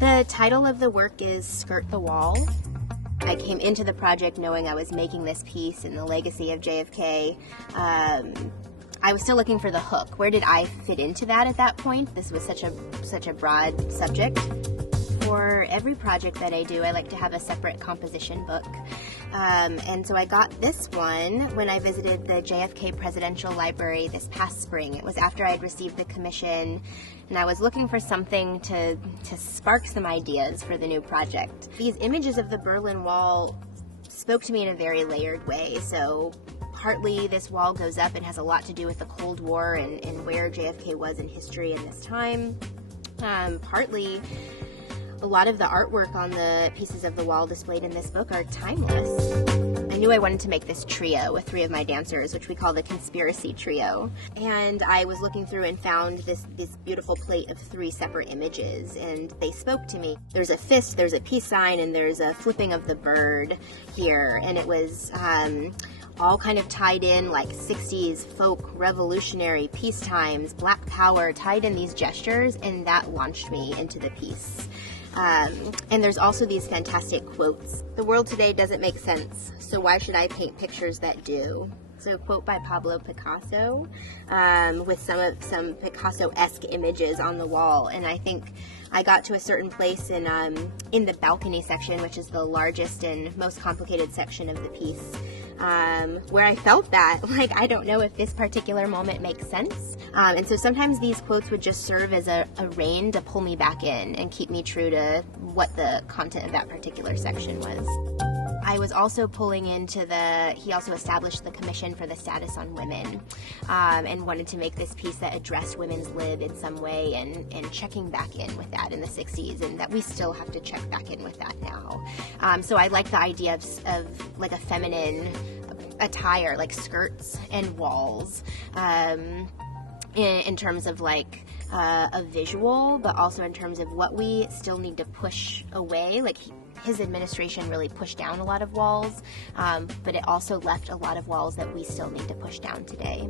The title of the work is Skirt the Wall. I came into the project knowing I was making this piece in the legacy of JFK. I was still looking for the hook. Where did I fit into that at that point? This was such a broad subject. For every project that I do, I like to have a separate composition book. And so I got this one when I visited the JFK Presidential Library this past spring. It was after I had received the commission, and I was looking for something to spark some ideas for the new project. These images of the Berlin Wall spoke to me in a very layered way. So partly this wall goes up and has a lot to do with the Cold War and where JFK was in history in this time. Partly, a lot of the artwork on the pieces of the wall displayed in this book are timeless. I knew I wanted to make this trio with 3 of my dancers, which we call the Conspiracy Trio. And I was looking through and found this beautiful plate of 3 separate images, and they spoke to me. There's a fist, there's a peace sign, and there's a flipping of the bird here. And it was all kind of tied in, like 60s folk, revolutionary, peace times, black power, tied in these gestures, and that launched me into the piece. And there's also these fantastic quotes. The world today doesn't make sense, so why should I paint pictures that do? So a quote by Pablo Picasso, with some Picasso-esque images on the wall. And I think I got to a certain place in the balcony section, which is the largest and most complicated section of the piece, where I felt that, like, I don't know if this particular moment makes sense. And so sometimes these quotes would just serve as a rein to pull me back in and keep me true to what the content of that particular section was. I was also pulling into he also established the Commission for the Status on Women, and wanted to make this piece that addressed women's lib in some way, and checking back in with that in the 60s, and that we still have to check back in with that now. So I like the idea of like a feminine attire, like skirts and walls, in terms of like a visual, but also in terms of what we still need to push away. Like, his administration really pushed down a lot of walls, but it also left a lot of walls that we still need to push down today.